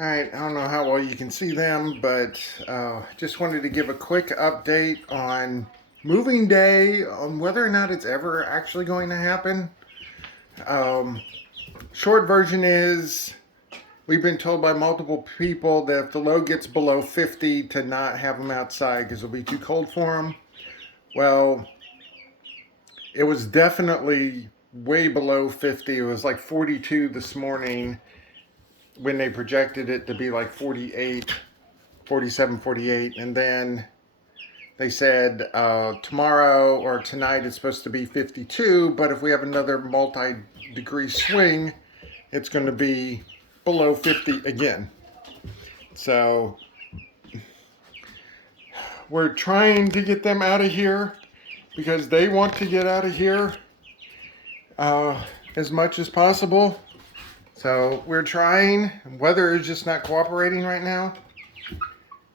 All right, I don't know how well you can see them, but just wanted to give a quick update on moving day, on whether or not it's ever actually going to happen. Um, Short version is we've been told by multiple people that if the low gets below 50 to not have them outside because it'll be too cold for them. Well, it was definitely way below 50. It was like 42 this morning when they projected it to be like 48, 47, 48, and then they said tomorrow or tonight it's supposed to be 52, but if we have another multi-degree swing, it's going to be below 50 again. So we're trying to get them out of here because they want to get out of here uh, as much as possible. So we're trying. Weather is just not cooperating right now.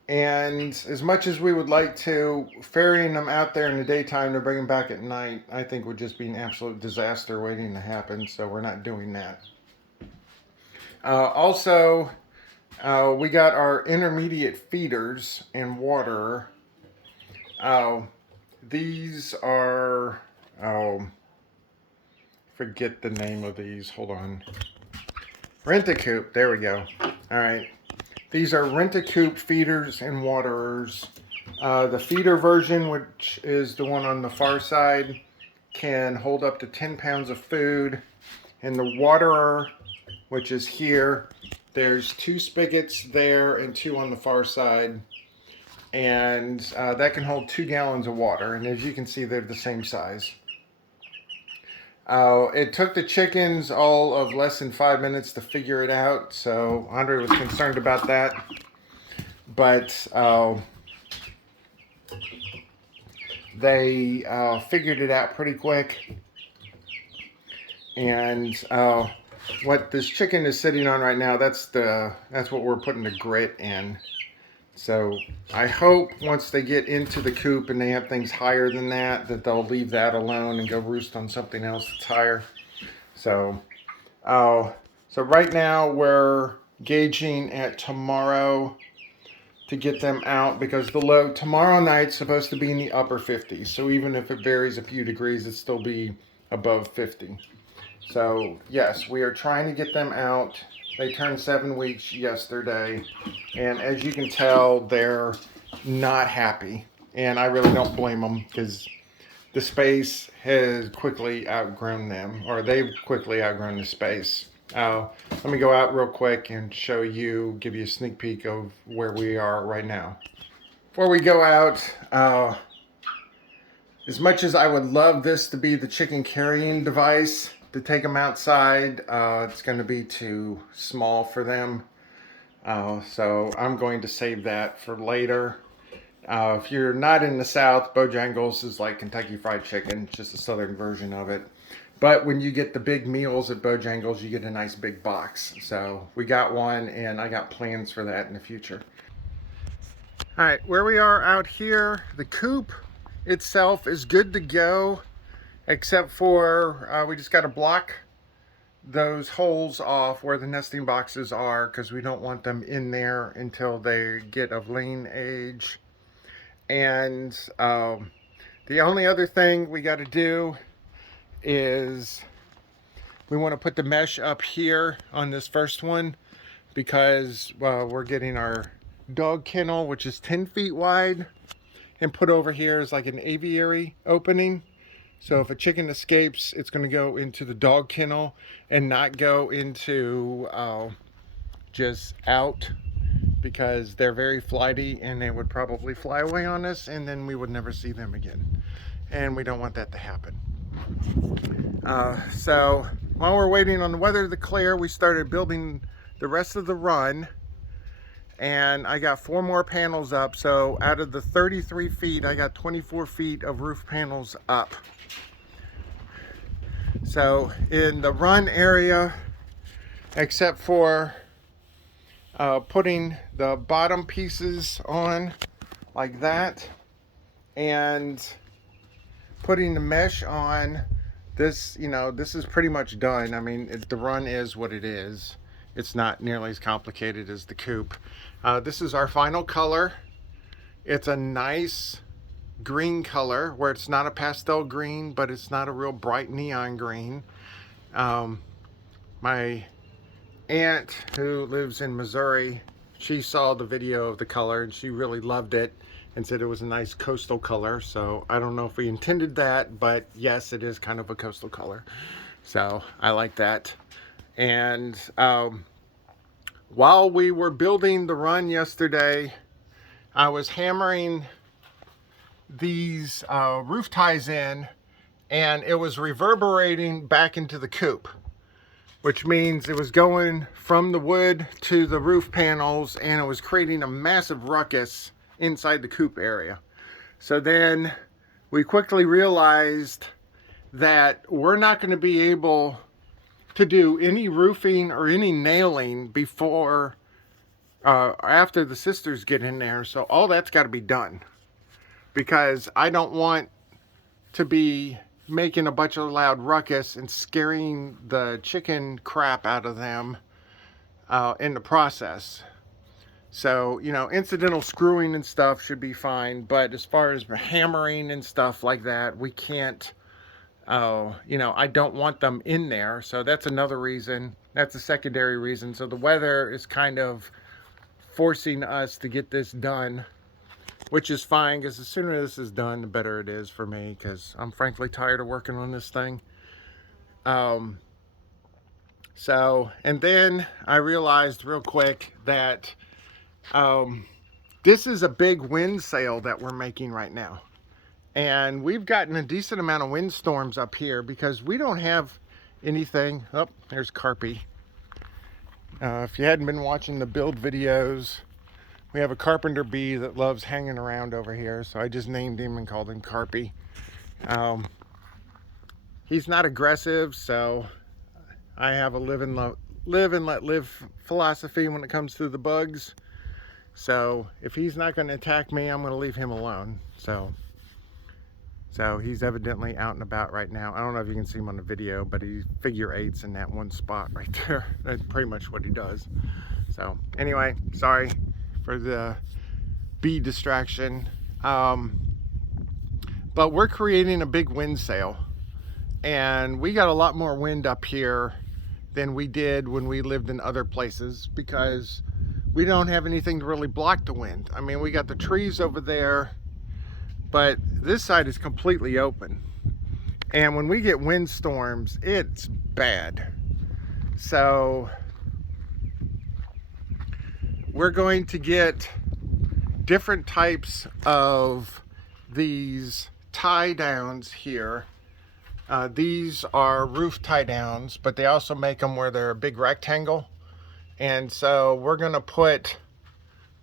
And as much as we would like to, ferrying them out there in the daytime to bring them back at night, I think would just be an absolute disaster waiting to happen. So we're not doing that. Also, we got our intermediate feeders and water. These are, forget the name of these. Hold on. Rent-a-coop. There we go. All right. These are Rent-a-coop feeders and waterers. The feeder version, which is the one on the far side, can hold up to 10 pounds of food. And the waterer, which is here, there's 2 spigots there and 2 on the far side. And that can hold 2 gallons of water. And as you can see, they're the same size. It took the chickens all of less than 5 minutes to figure it out, so Andre was concerned about that. But they figured it out pretty quick. And what this chicken is sitting on right now, that's what we're putting the grit in. So I hope once they get into the coop and they have things higher than that, that they'll leave that alone and go roost on something else that's higher. So, so right now we're gauging at tomorrow to get them out because the low tomorrow night's supposed to be in the upper 50s. So even if it varies a few degrees, it'll still be above 50. So yes, we are trying to get them out. They turned 7 weeks yesterday, and as you can tell, they're not happy. And I really don't blame them because the space has quickly outgrown them, or they've quickly outgrown the space. Let me go out real quick and show you, give you a sneak peek of where we are right now. Before we go out, as much as I would love this to be the chicken carrying device, to take them outside, it's going to be too small for them. So I'm going to save that for later. If you're not in the South, Bojangles is like Kentucky Fried Chicken, just a southern version of it. But when you get the big meals at Bojangles, you get a nice big box. So we got one, and I got plans for that in the future. All right, where we are out here, the coop itself is good to go. Except for we just got to block those holes off where the nesting boxes are because we don't want them in there until they get of laying age. And the only other thing we got to do is we want to put the mesh up here on this first one because we're getting our dog kennel, which is 10 feet wide, and put over here is like an aviary opening. So if a chicken escapes, it's going to go into the dog kennel and not go into just out because they're very flighty and they would probably fly away on us and then we would never see them again. And we don't want that to happen. So while we're waiting on the weather to clear, we started building the rest of the run. And I got 4 more panels up. So out of the 33 feet, I got 24 feet of roof panels up. So in the run area, except for putting the bottom pieces on like that and putting the mesh on, this, this is pretty much done. I mean, the run is what it is. it's not nearly as complicated as the coop. This is our final color. It's a nice green color where it's not a pastel green, but it's not a real bright neon green. My aunt who lives in Missouri, she saw the video of the color and she really loved it and said it was a nice coastal color. So I don't know if we intended that, but yes, it is kind of a coastal color. So I like that. And while we were building the run yesterday, I was hammering these roof ties in, and it was reverberating back into the coop, which means it was going from the wood to the roof panels, and it was creating a massive ruckus inside the coop area. So then we quickly realized that we're not going to be able to do any roofing or any nailing before after the sisters get in there. So all that's got to be done, because I don't want to be making a bunch of loud ruckus and scaring the chicken crap out of them in the process. So, you know, incidental screwing and stuff should be fine, but as far as hammering and stuff like that, we can't, you know, I don't want them in there. So that's another reason. That's a secondary reason. So the weather is kind of forcing us to get this done, which is fine, because the sooner this is done, the better it is for me, because I'm frankly tired of working on this thing. So, and then I realized real quick that this is a big wind sail that we're making right now. And we've gotten a decent amount of windstorms up here because we don't have anything. Oh, there's Carpy. If you hadn't been watching the build videos, we have a carpenter bee that loves hanging around over here, so I just named him and called him Carpy. He's not aggressive, so I have a live and let live philosophy when it comes to the bugs. So if he's not going to attack me, I'm going to leave him alone. So he's evidently out and about right now. I don't know if you can see him on the video, but he figure eights in that one spot right there. That's pretty much what he does. So anyway, sorry for the bee distraction. But we're creating a big wind sail, and we got a lot more wind up here than we did when we lived in other places, because we don't have anything to really block the wind. I mean, we got the trees over there, but this side is completely open. And when we get windstorms, it's bad. So we're going to get different types of these tie downs here. These are roof tie downs, but they also make them where they're a big rectangle. And so we're going to put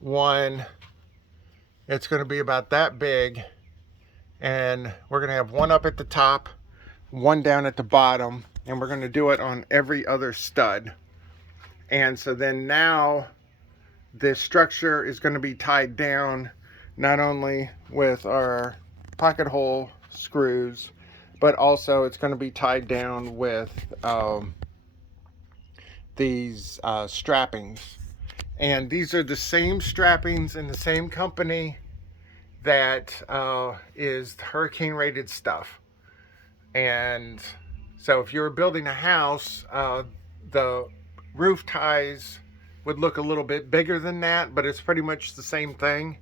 one, it's going to be about that big, and we're going to have one up at the top, one down at the bottom, and we're going to do it on every other stud. And so then now the structure is going to be tied down not only with our pocket hole screws, but also it's going to be tied down with these strappings. And these are the same strappings in the same company that is hurricane rated stuff. And so if you were building a house, the roof ties would look a little bit bigger than that, but it's pretty much the same thing.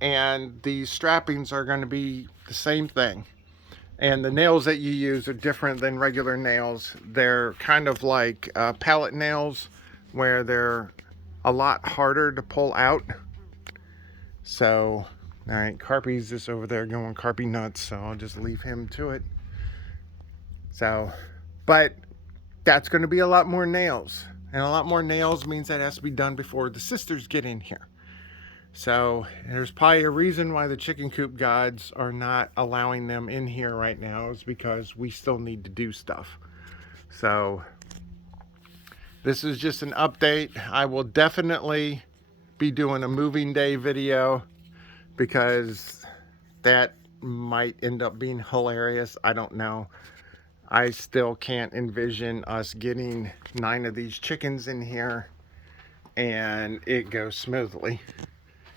And these strappings are going to be the same thing. And the nails that you use are different than regular nails. They're kind of like pallet nails, where they're a lot harder to pull out. So, all right, Carpy's just over there going Carpy nuts, so I'll just leave him to it. So, but that's going to be a lot more nails. And a lot more nails means that has to be done before the sisters get in here. So there's probably a reason why the chicken coop gods are not allowing them in here right now, is because we still need to do stuff. So this is just an update. I will definitely be doing a moving day video, because that might end up being hilarious. I don't know. I still can't envision us getting 9 of these chickens in here and it goes smoothly.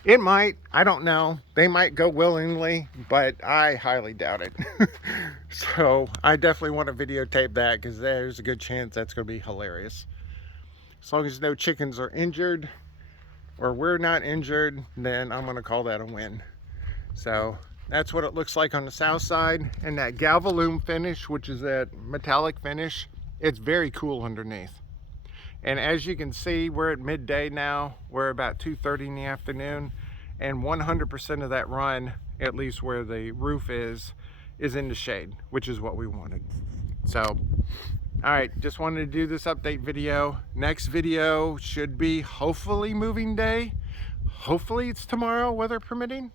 It might, I don't know. They might go willingly, but I highly doubt it. So I definitely want to videotape that because there's a good chance that's going to be hilarious. As long as no chickens are injured or we're not injured, then I'm going to call that a win. So that's what it looks like on the south side. And that Galvalume finish, which is that metallic finish, it's very cool underneath. And as you can see, we're at midday now. We're about 2:30 in the afternoon, and 100% of that run, at least where the roof is in the shade, which is what we wanted. So, all right, just wanted to do this update video. Next video should be hopefully moving day. Hopefully it's tomorrow, weather permitting.